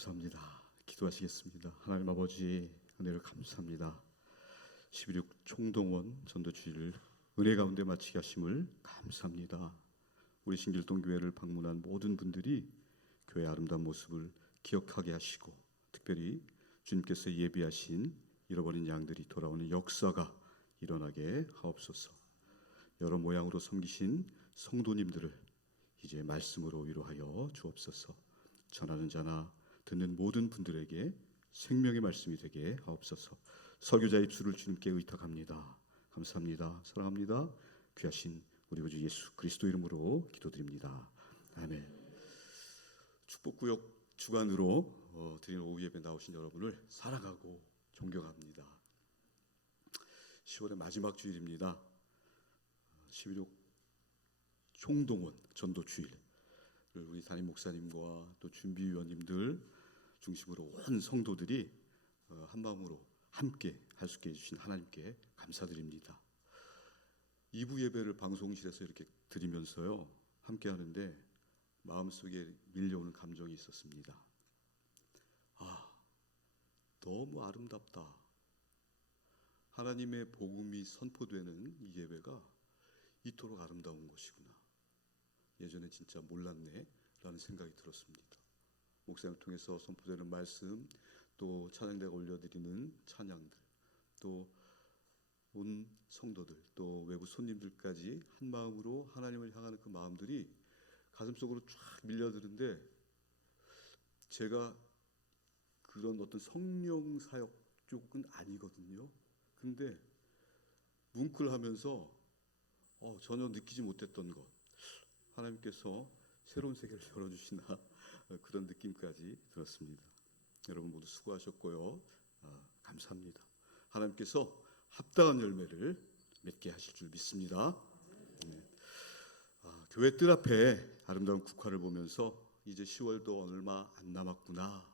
감사합니다. 기도하시겠습니다. 하나님 아버지 은혜를 감사합니다. 11.6 총동원 전도주의를 은혜 가운데 마치게 하심을 감사합니다. 우리 신길동교회를 방문한 모든 분들이 교회의 아름다운 모습을 기억하게 하시고, 특별히 주님께서 예비하신 잃어버린 양들이 돌아오는 역사가 일어나게 하옵소서. 여러 모양으로 섬기신 성도님들을 이제 말씀으로 위로하여 주옵소서. 전하는 자나 듣는 모든 분들에게 생명의 말씀이 되게 하옵소서. 설교자의 주를 주님께 의탁합니다. 감사합니다. 사랑합니다. 귀하신 우리 구주 예수 그리스도 이름으로 기도드립니다. 아멘. 축복구역 주간으로 드리는 오후 예배 나오신 여러분을 사랑하고 존경합니다. 10월의 마지막 주일입니다. 11.6 총동원 전도주일, 우리 담임 목사님과 또 준비위원님들 중심으로 온 성도들이 한 마음으로 함께 할 수 있게 해주신 하나님께 감사드립니다. 2부 예배를 방송실에서 이렇게 드리면서요, 함께 하는데 마음속에 밀려오는 감정이 있었습니다. 너무 아름답다. 하나님의 복음이 선포되는 이 예배가 이토록 아름다운 것이구나. 예전에 진짜 몰랐네 라는 생각이 들었습니다. 목사님을 통해서 선포되는 말씀, 또 찬양대가 올려드리는 찬양들, 또 온 성도들, 또 외부 손님들까지 한 마음으로 하나님을 향하는 그 마음들이 가슴속으로 쫙 밀려드는데, 제가 그런 어떤 성령 사역 쪽은 아니거든요. 근데 뭉클하면서 전혀 느끼지 못했던 것, 하나님께서 새로운 세계를 열어주시나 그런 느낌까지 들었습니다. 여러분 모두 수고하셨고요. 감사합니다. 하나님께서 합당한 열매를 맺게 하실 줄 믿습니다. 교회 뜰 앞에 아름다운 국화를 보면서 이제 10월도 얼마 안 남았구나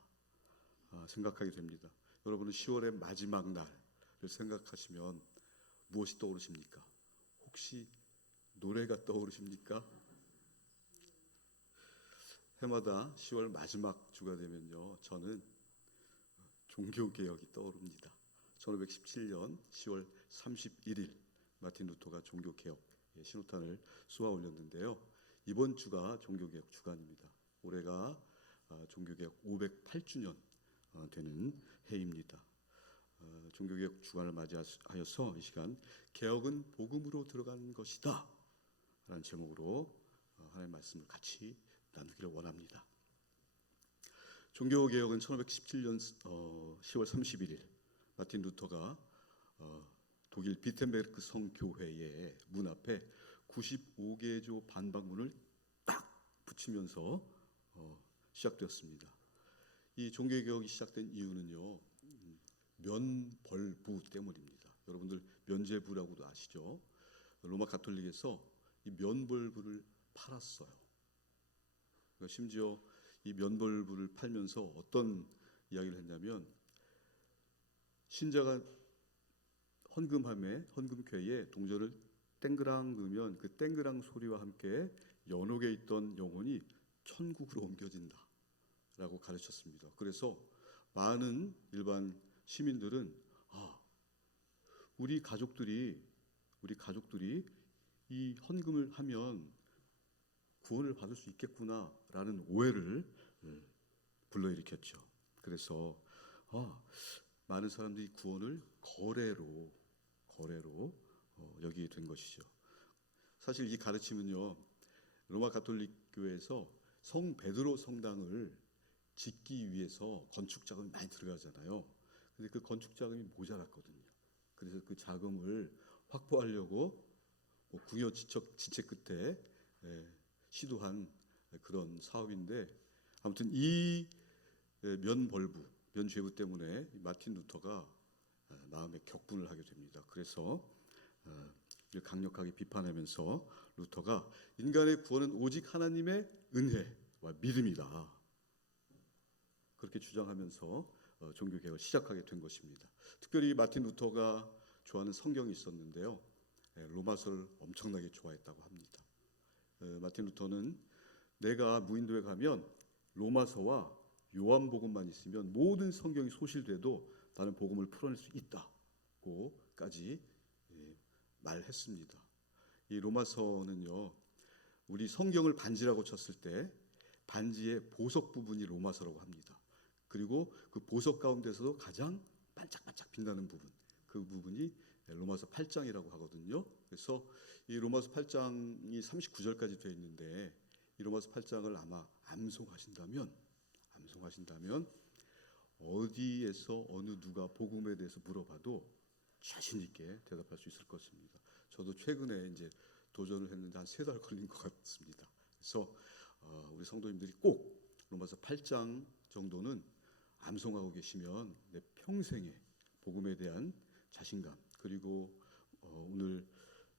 생각하게 됩니다. 여러분은 10월의 마지막 날을 생각하시면 무엇이 떠오르십니까? 혹시 노래가 떠오르십니까? 해마다 10월 마지막 주가 되면요, 저는 종교개혁이 떠오릅니다. 1517년 10월 31일 마틴 루터가 종교개혁 신호탄을 쏘아 올렸는데요, 이번 주가 종교개혁 주간입니다. 올해가 종교개혁 508주년 되는 해입니다. 종교개혁 주간을 맞이하여서 이 시간 개혁은 복음으로 들어가는 것이다 라는 제목으로 하나님의 말씀을 같이 나누기를 원합니다. 종교개혁은 1517년 10월 31일 마틴 루터가 독일 비텐베르크 성교회의 문 앞에 95개조 반박문을 딱 붙이면서 시작되었습니다. 이 종교개혁이 시작된 이유는요, 면벌부 때문입니다. 여러분들 면죄부라고도 아시죠? 로마 가톨릭에서 이 면벌부를 팔았어요. 심지어 이 면벌부를 팔면서 어떤 이야기를 했냐면, 신자가 헌금쾌에 동전을 땡그랑 넣으면 그 땡그랑 소리와 함께 연옥에 있던 영혼이 천국으로 옮겨진다 라고 가르쳤습니다. 그래서 많은 일반 시민들은 우리 가족들이 이 헌금을 하면 구원을 받을 수 있겠구나라는 오해를 불러일으켰죠. 그래서 많은 사람들이 구원을 거래로 여기게 된 것이죠. 사실 이 가르침은요, 로마 가톨릭 교회에서 성 베드로 성당을 짓기 위해서 건축 자금이 많이 들어가잖아요. 근데 그 건축 자금이 모자랐거든요. 그래서 그 자금을 확보하려고 궁여지책 끝에 시도한 그런 사업인데, 아무튼 이 면죄부 때문에 마틴 루터가 마음에 격분을 하게 됩니다. 그래서 강력하게 비판하면서 루터가 인간의 구원은 오직 하나님의 은혜와 믿음이다, 그렇게 주장하면서 종교개혁을 시작하게 된 것입니다. 특별히 마틴 루터가 좋아하는 성경이 있었는데요, 로마서를 엄청나게 좋아했다고 합니다. 마틴 루터는 내가 무인도에 가면 로마서와 요한복음만 있으면 모든 성경이 소실돼도 나는 복음을 풀어낼 수 있다고까지 말했습니다. 이 로마서는요, 우리 성경을 반지라고 쳤을 때 반지의 보석 부분이 로마서라고 합니다. 그리고 그 보석 가운데서도 가장 반짝반짝 빛나는 부분, 그 부분이 로마서 8장이라고 하거든요. 그래서 이 로마서 8장이 39절까지 되어 있는데 이 로마서 8장을 아마 암송하신다면 어디에서 어느 누가 복음에 대해서 물어봐도 자신 있게 대답할 수 있을 것입니다. 저도 최근에 이제 도전을 했는데 한 3달 걸린 것 같습니다. 그래서 우리 성도님들이 꼭 로마서 8장 정도는 암송하고 계시면 내 평생에 복음에 대한 자신감, 그리고 오늘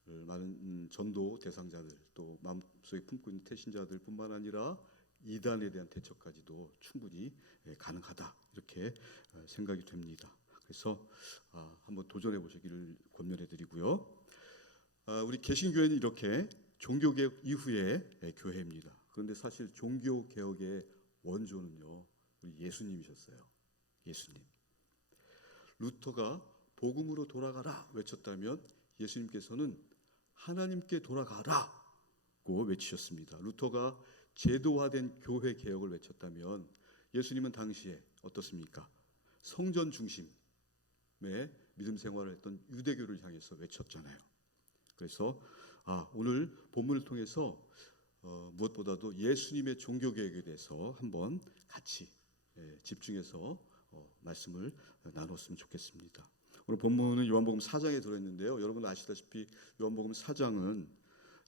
많은 전도 대상자들, 또 마음속에 품고 있는 태신자들뿐만 아니라 이단에 대한 대처까지도 충분히 가능하다, 이렇게 생각이 됩니다. 그래서 한번 도전해 보시기를 권면해 드리고요. 우리 개신교회는 이렇게 종교개혁 이후의 교회입니다. 그런데 사실 종교개혁의 원조는요, 우리 예수님이셨어요. 예수님. 루터가 복음으로 돌아가라 외쳤다면 예수님께서는 하나님께 돌아가라고 외치셨습니다. 루터가 제도화된 교회 개혁을 외쳤다면 예수님은 당시에 어떻습니까? 성전 중심의 믿음 생활을 했던 유대교를 향해서 외쳤잖아요. 그래서 오늘 본문을 통해서 무엇보다도 예수님의 종교개혁에 대해서 한번 같이 집중해서 말씀을 나눴으면 좋겠습니다. 오늘 본문은 요한복음 4장에 들어있는데요. 여러분 아시다시피 요한복음 4장은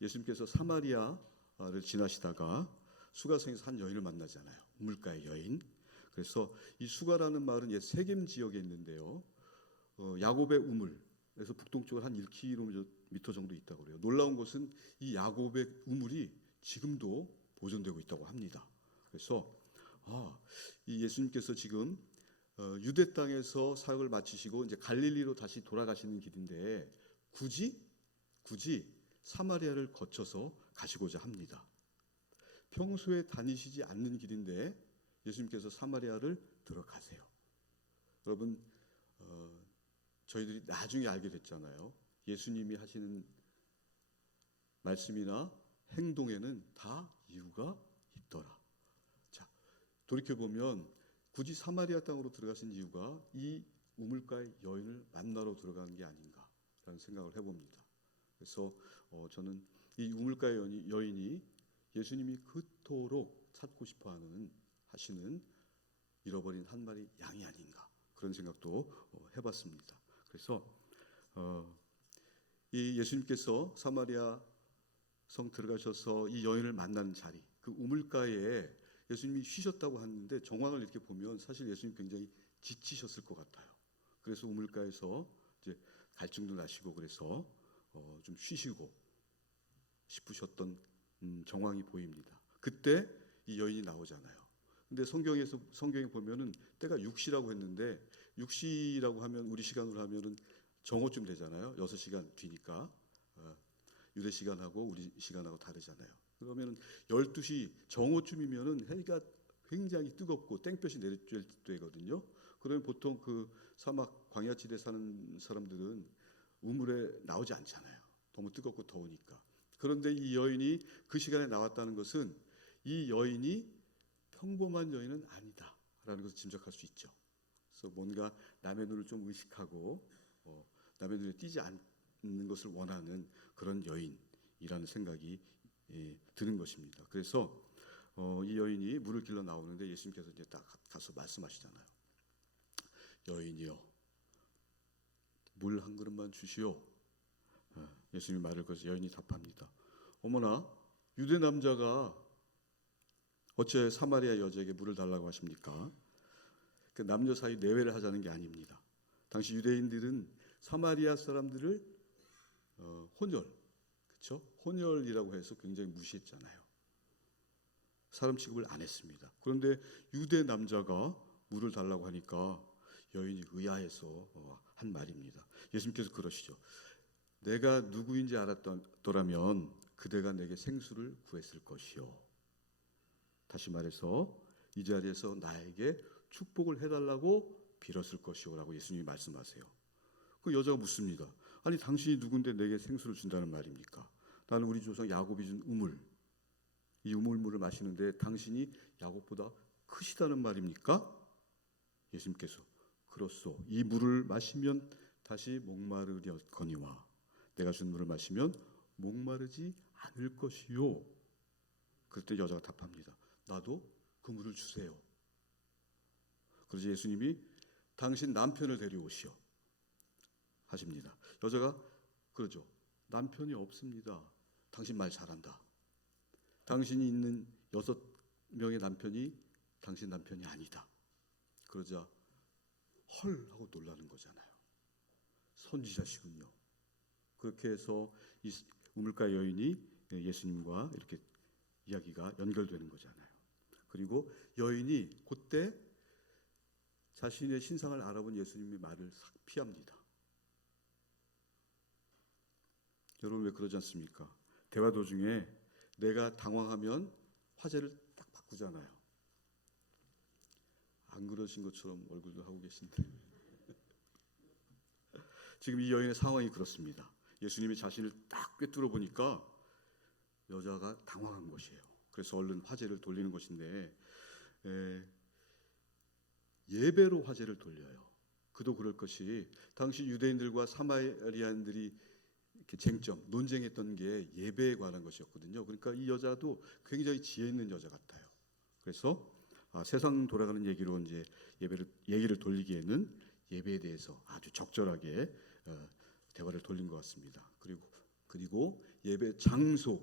예수님께서 사마리아를 지나시다가 수가성에서 한 여인을 만나잖아요. 우물가의 여인. 그래서 이 수가라는 마을은 옛 세겜 지역에 있는데요. 야곱의 우물에서 북동쪽으로 한 1km 정도 있다고 그래요. 놀라운 것은 이 야곱의 우물이 지금도 보존되고 있다고 합니다. 그래서 이 예수님께서 지금 유대 땅에서 사역을 마치시고 이제 갈릴리로 다시 돌아가시는 길인데 굳이 사마리아를 거쳐서 가시고자 합니다. 평소에 다니시지 않는 길인데 예수님께서 사마리아를 들어가세요. 여러분, 저희들이 나중에 알게 됐잖아요. 예수님이 하시는 말씀이나 행동에는 다 이유가 있더라. 자, 돌이켜보면 굳이 사마리아 땅으로 들어가신 이유가 이 우물가의 여인을 만나러 들어간 게 아닌가라는 생각을 해봅니다. 그래서 저는 이 우물가의 여인이 예수님이 그토록 찾고 싶어하는 하시는 잃어버린 한 마리 양이 아닌가, 그런 생각도 해봤습니다. 그래서 이 예수님께서 사마리아 성 들어가셔서 이 여인을 만나는 자리, 그 우물가에 예수님이 쉬셨다고 하는데 정황을 이렇게 보면 사실 예수님 굉장히 지치셨을 것 같아요. 그래서 우물가에서 이제 갈증도 나시고 그래서 좀 쉬시고 싶으셨던 정황이 보입니다. 그때 이 여인이 나오잖아요. 근데 성경에 보면은 때가 6시라고 했는데 6시라고 하면 우리 시간으로 하면은 정오쯤 되잖아요. 6시간 뒤니까 유대 시간하고 우리 시간하고 다르잖아요. 그러면은 12시 정오쯤이면은 해가 굉장히 뜨겁고 땡볕이 내릴 때거든요. 그러면 보통 그 사막 광야지대 사는 사람들은 우물에 나오지 않잖아요. 너무 뜨겁고 더우니까. 그런데 이 여인이 그 시간에 나왔다는 것은 이 여인이 평범한 여인은 아니다라는 것을 짐작할 수 있죠. 그래서 뭔가 남의 눈을 좀 의식하고 남의 눈에 띄지 않는 것을 원하는 그런 여인이라는 생각이 드는 것입니다. 그래서 이 여인이 물을 길러 나오는데 예수님께서 이제 딱 가서 말씀하시잖아요. 여인이여, 물 한 그릇만 주시오. 예수님이 말을 걸어서 여인이 답합니다. 어머나, 유대 남자가 어째 사마리아 여자에게 물을 달라고 하십니까? 그 남녀 사이 내외를 하자는 게 아닙니다. 당시 유대인들은 사마리아 사람들을 그렇죠? 혼혈이라고 해서 굉장히 무시했잖아요. 사람 취급을 안 했습니다. 그런데 유대 남자가 물을 달라고 하니까 여인이 의아해서 한 말입니다. 예수님께서 그러시죠. 내가 누구인지 알았더라면 그대가 내게 생수를 구했을 것이요. 다시 말해서 이 자리에서 나에게 축복을 해달라고 빌었을 것이오라고 예수님이 말씀하세요. 그 여자가 묻습니다. 아니 당신이 누군데 내게 생수를 준다는 말입니까? 나는 우리 조상 야곱이 준 우물, 이 우물물을 마시는데 당신이 야곱보다 크시다는 말입니까? 예수님께서 그렇소. 이 물을 마시면 다시 목마르려거니와 내가 준 물을 마시면 목마르지 않을 것이요. 그때 여자가 답합니다. 나도 그 물을 주세요. 그러자 예수님이 당신 남편을 데려오시오 하십니다. 여자가 그러죠. 남편이 없습니다. 당신 말 잘한다. 당신이 있는 6명의 남편이 당신 남편이 아니다. 그러자 헐 하고 놀라는 거잖아요. 선지자시군요. 그렇게 해서 이 우물가 여인이 예수님과 이렇게 이야기가 연결되는 거잖아요. 그리고 여인이 그때 자신의 신상을 알아본 예수님의 말을 싹 피합니다. 여러분 왜 그러지 않습니까? 대화 도중에 내가 당황하면 화제를 딱 바꾸잖아요. 안 그러신 것처럼 얼굴도 하고 계신데 지금 이 여인의 상황이 그렇습니다. 예수님이 자신을 딱 꿰뚫어 보니까 여자가 당황한 것이에요. 그래서 얼른 화제를 돌리는 것인데 예배로 화제를 돌려요. 그도 그럴 것이 당시 유대인들과 사마리아인들이 이렇게 쟁점, 논쟁했던 게 예배에 관한 것이었거든요. 그러니까 이 여자도 굉장히 지혜 있는 여자 같아요. 그래서 세상 돌아가는 얘기로 이제 얘기를 돌리기에는 예배에 대해서 아주 적절하게 대화를 돌린 것 같습니다. 그리고 예배 장소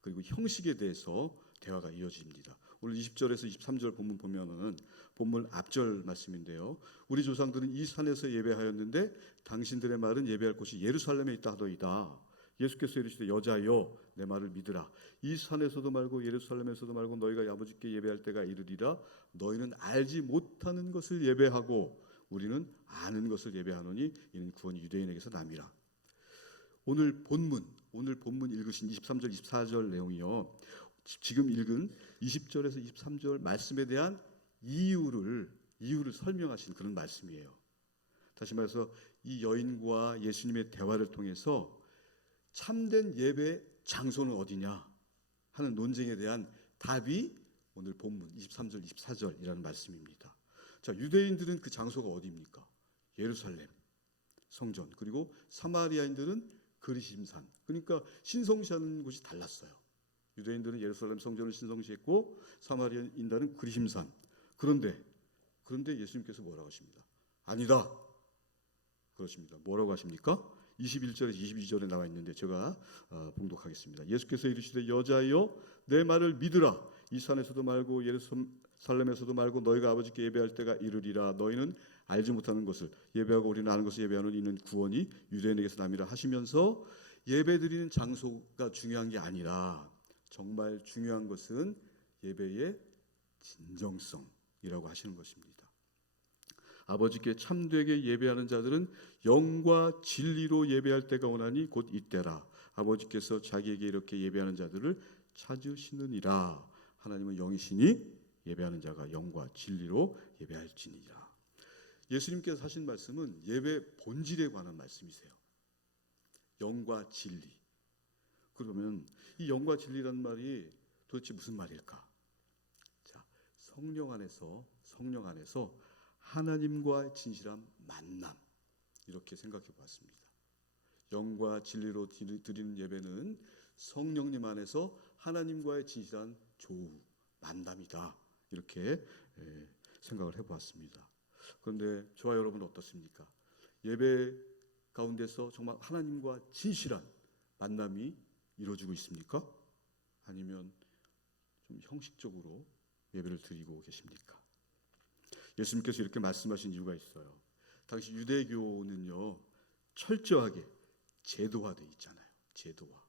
그리고 형식에 대해서 대화가 이어집니다. 오늘 20절에서 23절 본문 보면은 본문 앞절 말씀인데요. 우리 조상들은 이 산에서 예배하였는데 당신들의 말은 예배할 곳이 예루살렘에 있다 하더이다. 예수께서 이르시되 여자여 내 말을 믿으라. 이 산에서도 말고 예루살렘에서도 말고 너희가 아버지께 예배할 때가 이르리라. 너희는 알지 못하는 것을 예배하고 우리는 아는 것을 예배하노니 이는 구원이 유대인에게서 남이라. 오늘 본문 읽으신 23절 24절 내용이요. 지금 읽은 20절에서 23절 말씀에 대한 이유를 설명하신 그런 말씀이에요. 다시 말해서 이 여인과 예수님의 대화를 통해서 참된 예배 장소는 어디냐 하는 논쟁에 대한 답이 오늘 본문 23절 24절이라는 말씀입니다. 자, 유대인들은 그 장소가 어디입니까? 예루살렘 성전, 그리고 사마리아인들은 그리심산. 그러니까 신성시하는 곳이 달랐어요. 유대인들은 예루살렘 성전을 신성시했고 사마리아인들은 그리심산. 그런데 예수님께서 뭐라고 하십니다. 아니다. 그렇습니다. 뭐라고 하십니까? 21절에서 22절에 나와 있는데 제가 봉독하겠습니다. 예수께서 이르시되 여자여 내 말을 믿으라. 이 산에서도 말고 예루살렘에서도 말고 너희가 아버지께 예배할 때가 이르리라. 너희는 알지 못하는 것을 예배하고 우리는 아는 것을 예배하는 이는 구원이 유대인에게서 남이라 하시면서 예배드리는 장소가 중요한 게 아니라 정말 중요한 것은 예배의 진정성이라고 하시는 것입니다. 아버지께 참되게 예배하는 자들은 영과 진리로 예배할 때가 오나니 곧 이때라. 아버지께서 자기에게 이렇게 예배하는 자들을 찾으시느니라. 하나님은 영이시니 예배하는 자가 영과 진리로 예배할지니라. 예수님께서 하신 말씀은 예배 본질에 관한 말씀이세요. 영과 진리. 그러면 이 영과 진리라는 말이 도대체 무슨 말일까? 자, 성령 안에서 하나님과 진실한 만남, 이렇게 생각해 보았습니다. 영과 진리로 드리는 예배는 성령님 안에서 하나님과의 진실한 조우, 만남이다. 이렇게 생각을 해 보았습니다. 그런데 저와 여러분은 어떻습니까? 예배 가운데서 정말 하나님과 진실한 만남이 이루어지고 있습니까? 아니면 좀 형식적으로 예배를 드리고 계십니까? 예수님께서 이렇게 말씀하신 이유가 있어요. 당시 유대교는요, 철저하게 제도화되어 있잖아요. 제도화.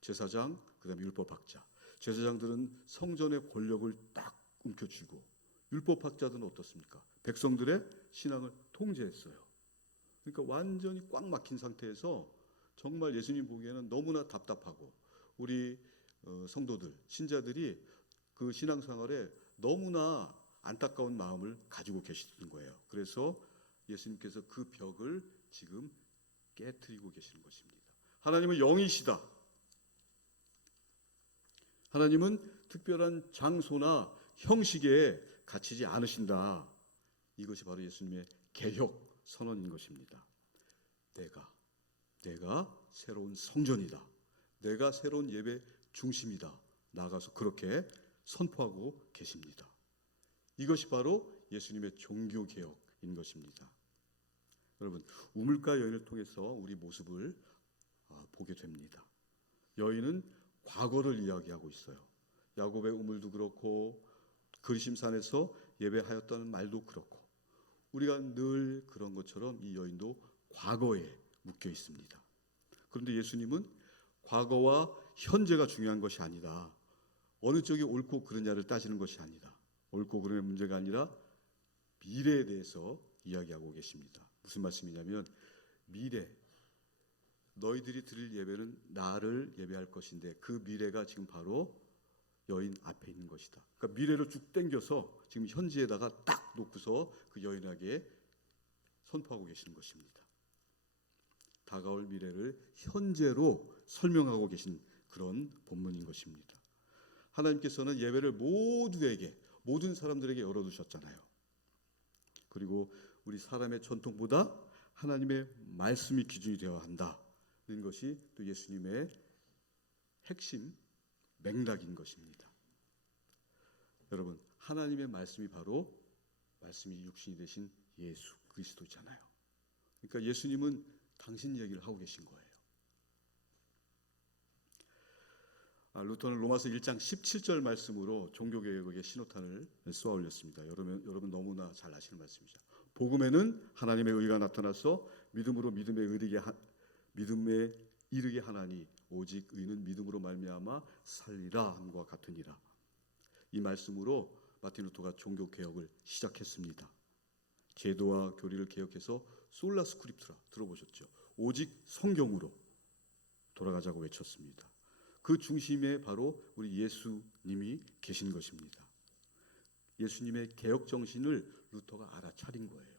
제사장, 그다음에 율법학자. 제사장들은 성전의 권력을 딱 움켜쥐고, 율법학자들은 어떻습니까? 백성들의 신앙을 통제했어요. 그러니까 완전히 꽉 막힌 상태에서 정말 예수님 보기에는 너무나 답답하고 우리 성도들, 신자들이 그 신앙생활에 너무나 안타까운 마음을 가지고 계시는 거예요. 그래서 예수님께서 그 벽을 지금 깨트리고 계시는 것입니다. 하나님은 영이시다. 하나님은 특별한 장소나 형식에 갇히지 않으신다. 이것이 바로 예수님의 개혁 선언인 것입니다. 내가 새로운 성전이다. 내가 새로운 예배 중심이다. 나아가서 그렇게 선포하고 계십니다. 이것이 바로 예수님의 종교 개혁인 것입니다. 여러분, 우물가 여인을 통해서 우리 모습을 보게 됩니다. 여인은 과거를 이야기하고 있어요. 야곱의 우물도 그렇고 그리심산에서 예배하였다는 말도 그렇고 우리가 늘 그런 것처럼 이 여인도 과거에 묶여 있습니다. 그런데 예수님은 과거와 현재가 중요한 것이 아니다. 어느 쪽이 옳고 그르냐를 따지는 것이 아니다. 옳고 그름의 문제가 아니라 미래에 대해서 이야기하고 계십니다. 무슨 말씀이냐면 미래, 너희들이 드릴 예배는 나를 예배할 것인데 그 미래가 지금 바로 여인 앞에 있는 것이다. 그러니까 미래를 쭉 당겨서 지금 현지에다가 딱 놓고서 그 여인에게 선포하고 계시는 것입니다. 다가올 미래를 현재로 설명하고 계신 그런 본문인 것입니다. 하나님께서는 예배를 모든 사람들에게 열어두셨잖아요. 그리고 우리 사람의 전통보다 하나님의 말씀이 기준이 되어야 한다는 것이 또 예수님의 핵심 맥락인 것입니다. 여러분, 하나님의 말씀이 바로 말씀이 육신이 되신 예수 그리스도잖아요. 그러니까 예수님은 당신 얘기를 하고 계신 거예요. 루터는 로마서 1장 17절 말씀으로 종교개혁의 신호탄을 쏘아 올렸습니다. 여러분 너무나 잘 아시는 말씀이죠. 복음에는 하나님의 의가 나타나서 믿음으로 믿음에 이르게 하나니 오직 의는 믿음으로 말미암아 살리라 함과 같으니라. 이 말씀으로 마틴 루터가 종교개혁을 시작했습니다. 제도와 교리를 개혁해서 솔라 스크립트라 들어보셨죠? 오직 성경으로 돌아가자고 외쳤습니다. 그 중심에 바로 우리 예수님이 계신 것입니다. 예수님의 개혁 정신을 루터가 알아차린 거예요.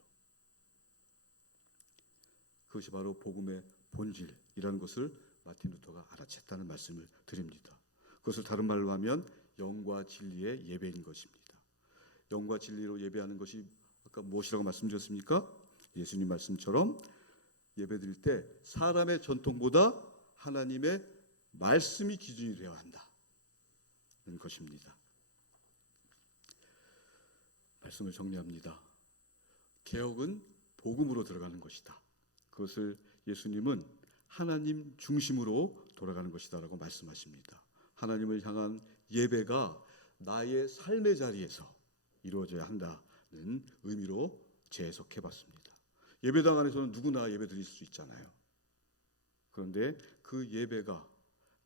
그것이 바로 복음의 본질이라는 것을 마틴 루터가 알아챘다는 말씀을 드립니다. 그것을 다른 말로 하면 영과 진리의 예배인 것입니다. 영과 진리로 예배하는 것이 아까 무엇이라고 말씀드렸습니까? 예수님 말씀처럼 예배드릴 때 사람의 전통보다 하나님의 말씀이 기준이 되어야 한다는 것입니다. 말씀을 정리합니다. 개혁은 복음으로 들어가는 것이다. 그것을 예수님은 하나님 중심으로 돌아가는 것이다라고 말씀하십니다. 하나님을 향한 예배가 나의 삶의 자리에서 이루어져야 한다는 의미로 재해석해봤습니다. 예배당 안에서는 누구나 예배 드릴 수 있잖아요. 그런데 그 예배가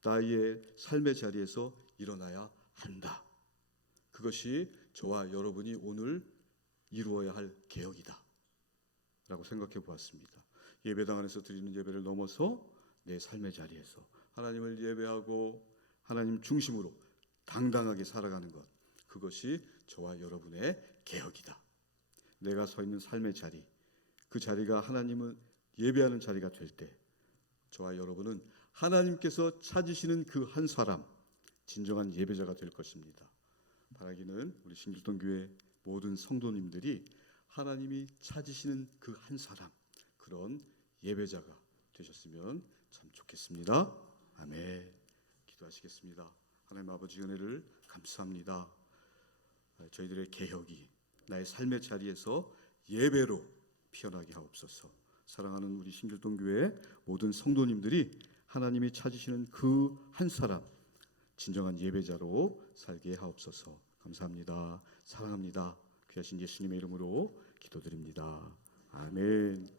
나의 삶의 자리에서 일어나야 한다. 그것이 저와 여러분이 오늘 이루어야 할 개혁이다 라고 생각해 보았습니다. 예배당 안에서 드리는 예배를 넘어서 내 삶의 자리에서 하나님을 예배하고 하나님 중심으로 당당하게 살아가는 것, 그것이 저와 여러분의 개혁이다. 내가 서 있는 삶의 자리, 그 자리가 하나님을 예배하는 자리가 될 때 저와 여러분은 하나님께서 찾으시는 그 한 사람, 진정한 예배자가 될 것입니다. 바라기는 우리 신길동교회 모든 성도님들이 하나님이 찾으시는 그 한 사람, 그런 예배자가 되셨으면 참 좋겠습니다. 아멘. 기도하시겠습니다. 하나님 아버지 은혜를 감사합니다. 저희들의 개혁이 나의 삶의 자리에서 예배로 피어나게 하옵소서. 사랑하는 우리 신길동교회 모든 성도님들이 하나님이 찾으시는 그 한 사람, 진정한 예배자로 살게 하옵소서. 감사합니다. 사랑합니다. 귀하신 예수님의 이름으로 기도드립니다. 아멘.